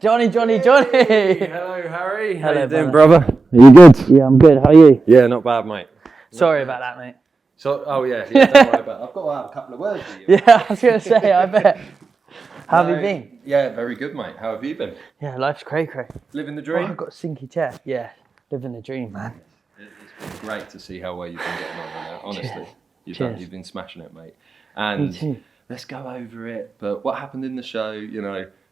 Johnny. Hello, Harry. Hello, How you doing, brother? brother? Are you good? Yeah, I'm good. How are you? Yeah, not bad, mate. Sorry about that, mate. So, don't worry about it. I've got to have a couple of words with you. Yeah, I was going to say, I bet. How have you been? Yeah, very good, mate. How have you been? Yeah, life's cray. Living the Oh, dream? I've got a sinky chair. Yeah, living the dream, man. It's been great to see how well you've been getting on there, honestly. Cheers. You've been smashing it, mate. Me And too. let's go over it. But what happened in the show,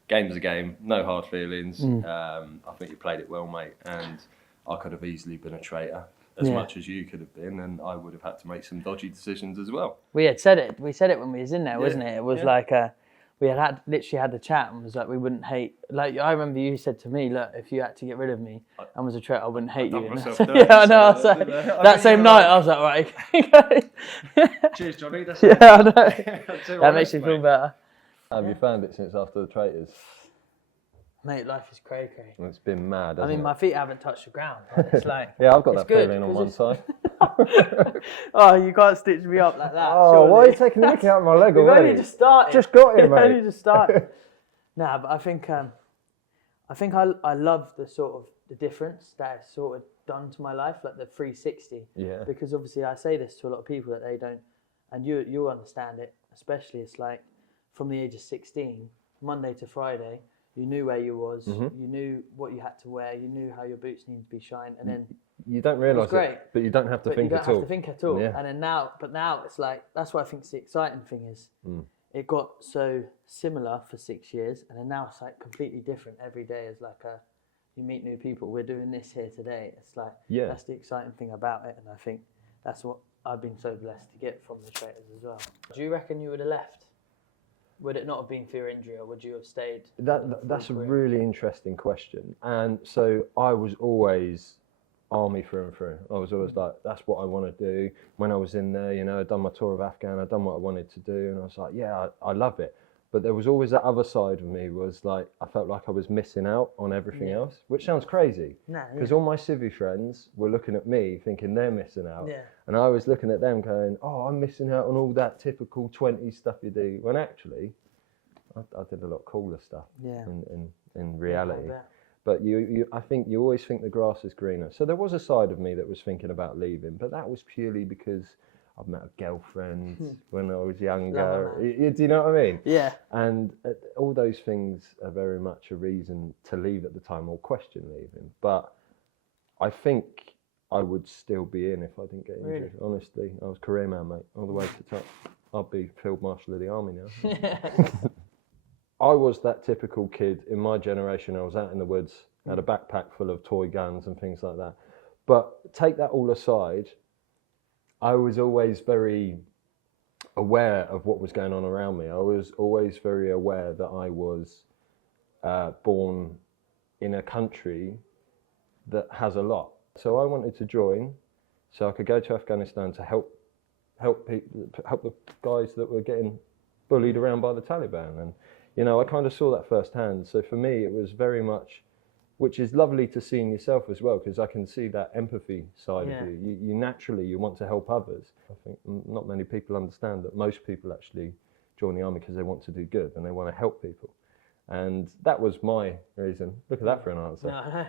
game's a game, no hard feelings. I think you played it well, mate. And I could have easily been a traitor as much as you could have been, and I would have had to make some dodgy decisions as well. We had said it. We said it when we was in there, wasn't it? It was like we had literally had the chat and was like, we wouldn't hate. Like I remember you said to me, look, if you had to get rid of me and was a traitor, I wouldn't hate you. Yeah, I know. I was like, that same night, I was like, right. Cheers, Johnny. That's I know. That makes me feel better. Have you found it since after the Traitors? Mate, life is cray. It's been mad, hasn't I mean, my feet haven't touched the ground. It's like yeah, I've got that good, feeling on one side. Oh, you can't stitch me up like that. Oh, surely. why are you taking the mickey out of my leg We've already? only just started. Just got here, mate. We've only just started. Nah, but I think I love the sort of the difference that it's sort of done to my life, like the 360. Yeah. Because obviously I say this to a lot of people that they don't, and you'll understand it. Especially, it's like from the age of 16, Monday to Friday, you knew where you was, you knew what you had to wear, you knew how your boots needed to be shined, and then you don't realise it, but you don't have to think at all. You don't have to think at all. Yeah. And then now it's like, that's what I think the exciting thing is. It got so similar for 6 years, and then now it's like completely different. Every day is like you meet new people. We're doing this here today. It's like, that's the exciting thing about it, and I think that's what I've been so blessed to get from the Traitors as well. Do you reckon you would have left? Would it not have been for your injury, or would you have stayed? That's a really interesting question. And so I was always army through and through. I was always like, that's what I want to do. When I was in there, I'd done my tour of Afghan, I'd done what I wanted to do, and I was like, yeah, I love it. But there was always that other side of me was like, I felt like I was missing out on everything else, which sounds crazy. Because all my civvy friends were looking at me thinking they're missing out. Yeah. And I was looking at them going, oh, I'm missing out on all that typical 20s stuff you do. When actually, I did a lot cooler stuff in reality. Yeah, but I think you always think the grass is greener. So there was a side of me that was thinking about leaving, but that was purely because I've met a girlfriend when I was younger. Do you know what I mean? Yeah. And all those things are very much a reason to leave at the time or question leaving. But I think I would still be in if I didn't get injured. Really? Honestly, I was career man, mate, all the way to the top. I'd be Field Marshal of the Army now. I was that typical kid in my generation. I was out in the woods, had a backpack full of toy guns and things like that. But take that all aside, I was always very aware of what was going on around me. I was always very aware that I was born in a country that has a lot. So I wanted to join so I could go to Afghanistan to help the guys that were getting bullied around by the Taliban. And, I kind of saw that firsthand. So for me, it was very much, which is lovely to see in yourself as well, because I can see that empathy side of you. You naturally, you want to help others. I think not many people understand that most people actually join the army because they want to do good and they want to help people. And that was my reason. Look at that for an answer. No,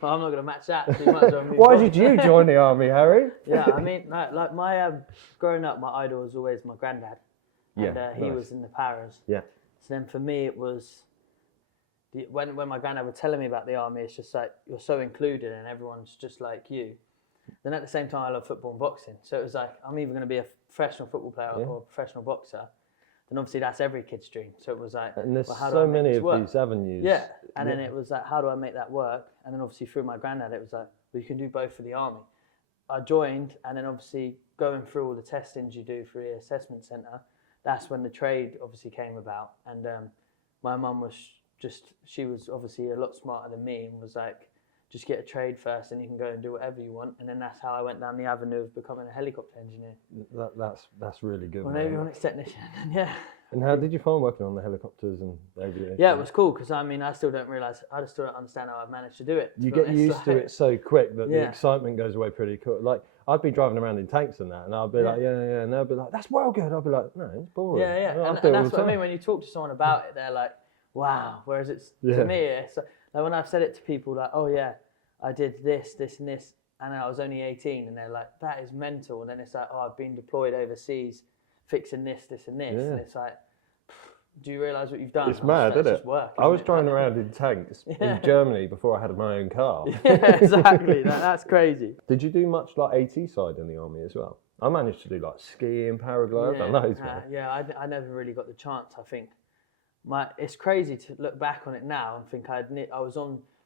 but I'm not going to match that. So you might as well move Why on. did you join the army, Harry? Yeah, I mean, like my growing up, my idol was always my granddad, and he was in the paras. Yeah. So then for me, it was when my granddad was telling me about the army, it's just like you're so included and everyone's just like you. Then at the same time, I love football and boxing. So it was like I'm either going to be a professional football player or a professional boxer. Then obviously that's every kid's dream. So it was like, and there's so many of these avenues. Yeah, and then it was like, how do I make that work? And then obviously through my granddad, it was like, well, you can do both for the army. I joined, and then obviously going through all the testings you do through the assessment centre, that's when the trade obviously came about. And my mum was she was obviously a lot smarter than me and was like, just get a trade first and you can go and do whatever you want. And then that's how I went down the avenue of becoming a helicopter engineer. That's really good. Well, avionics technician, yeah. And how did you find working on the helicopters and aviation? Yeah, it was cool because I still don't understand how I've managed to do it. You get used to it so quick that the excitement goes away pretty quick. Like I'd be driving around in tanks and that, and I'd be like, yeah, and they'd be like, that's well good. I'd be like, no, it's boring. Yeah. And that's what I mean when you talk to someone about it. They're like, wow. Whereas it's Yeah. to me, it's like when I've said it to people, like, oh yeah, I did this, this, and this, and I was only 18, and they're like, that is mental. And then it's like, oh, I've been deployed overseas, fixing this, this, and this, Yeah. and it's like, do you realise what you've done? It's mad, isn't it? Work, I was it? driving around in tanks in Germany before I had my own car. Yeah, exactly. That's crazy. Did you do much like AT side in the army as well? I managed to do like skiing, paragliding, I've done loads, man. Yeah, I never really got the chance. I think it's crazy to look back on it now and think I was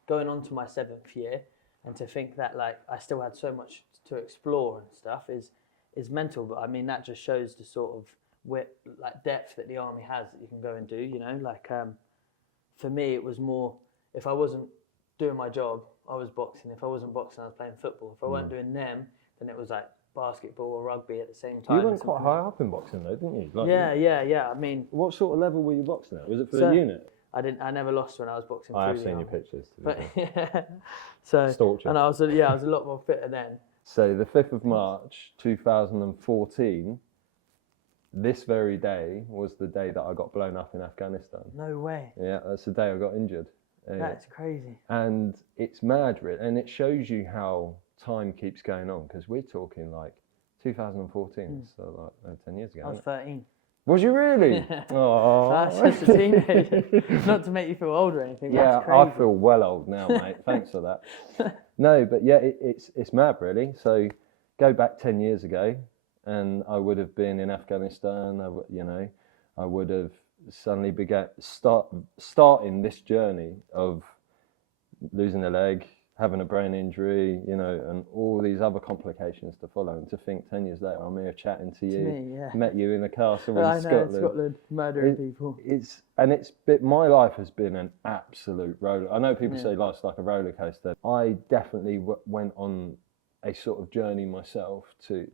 going on to my 7th year, and to think that like I still had so much to explore and stuff is mental. But I mean, that just shows the sort of depth that the army has that you can go and do. You know, like for me, it was more, if I wasn't doing my job, I was boxing. If I wasn't boxing, I was playing football. If I weren't doing them, then it was like basketball or rugby at the same time. You went quite high up in boxing though, didn't you? Like, yeah. I mean, what sort of level were you boxing at? Was it for the unit? I never lost when I was boxing. I have seen your pictures. But so, Stalked you. and I was a lot more fitter then. So the 5th of March 2014, this very day was the day that I got blown up in Afghanistan. No way. Yeah, that's the day I got injured. That's crazy. And it's mad, really, and it shows you how time keeps going on, because we're talking like 2014, so like 10 years ago. I was 13. Was you really? Oh, that's just a teenager. Not to make you feel old or anything. Yeah, that's crazy. I feel well old now, mate. Thanks for that. No, but yeah, it's mad, really. So go back 10 years ago, and I would have been in Afghanistan. I would have suddenly starting this journey of losing a leg, having a brain injury, and all these other complications to follow. And to think 10 years later, I'm here chatting to you, met you in a castle in Scotland. Murdering people. My life has been an absolute roller. I know people say life's like a roller coaster. I definitely went on a sort of journey myself to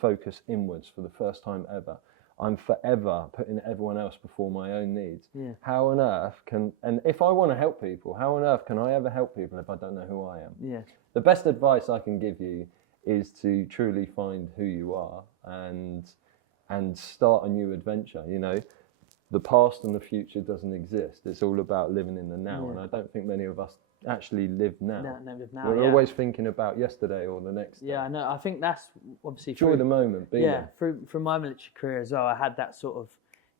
focus inwards for the first time ever. I'm forever putting everyone else before my own needs. Yeah. How on earth and if I want to help people, how on earth can I ever help people if I don't know who I am? Yeah. The best advice I can give you is to truly find who you are and start a new adventure. The past and the future doesn't exist. It's all about living in the now, and I don't think many of us actually live now. No, live now. We're always thinking about yesterday or the next day. Yeah, I know. I think that's obviously enjoy the moment. Through my military career as well, I had that sort of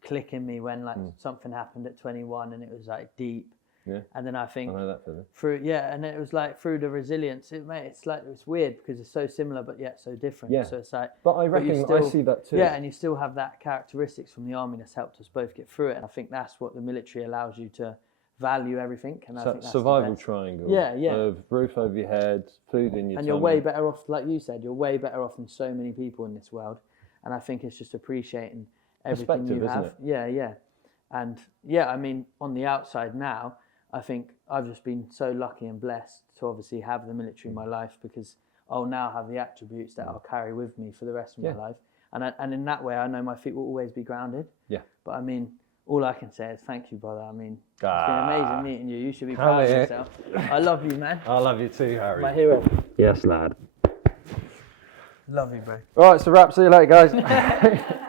click in me when something happened at 21, and it was like deep. Yeah. And then I think I know that feeling. and it was like through the resilience. It's weird because it's so similar but yet so different. Yeah. So it's like. But I reckon I see that too. Yeah, and you still have that characteristics from the army that's helped us both get through it. And I think that's what the military allows you to value everything. And I think that's survival triangle. Yeah. Of roof over your head, food in your and tummy. you're way better off, like you said, you're way better off than so many people in this world. And I think it's just appreciating everything you have. Isn't it? Yeah. And I mean, on the outside now, I think I've just been so lucky and blessed to obviously have the military in my life, because I'll now have the attributes that I'll carry with me for the rest of my life. And in that way, I know my feet will always be grounded. Yeah. But I mean, all I can say is thank you, brother. I mean, it's been amazing meeting you. You should be proud of yourself. I love you, man. I love you too, Harry. My hero. Yes, lad. Love you, bro. All right, so wrap. See you later, guys.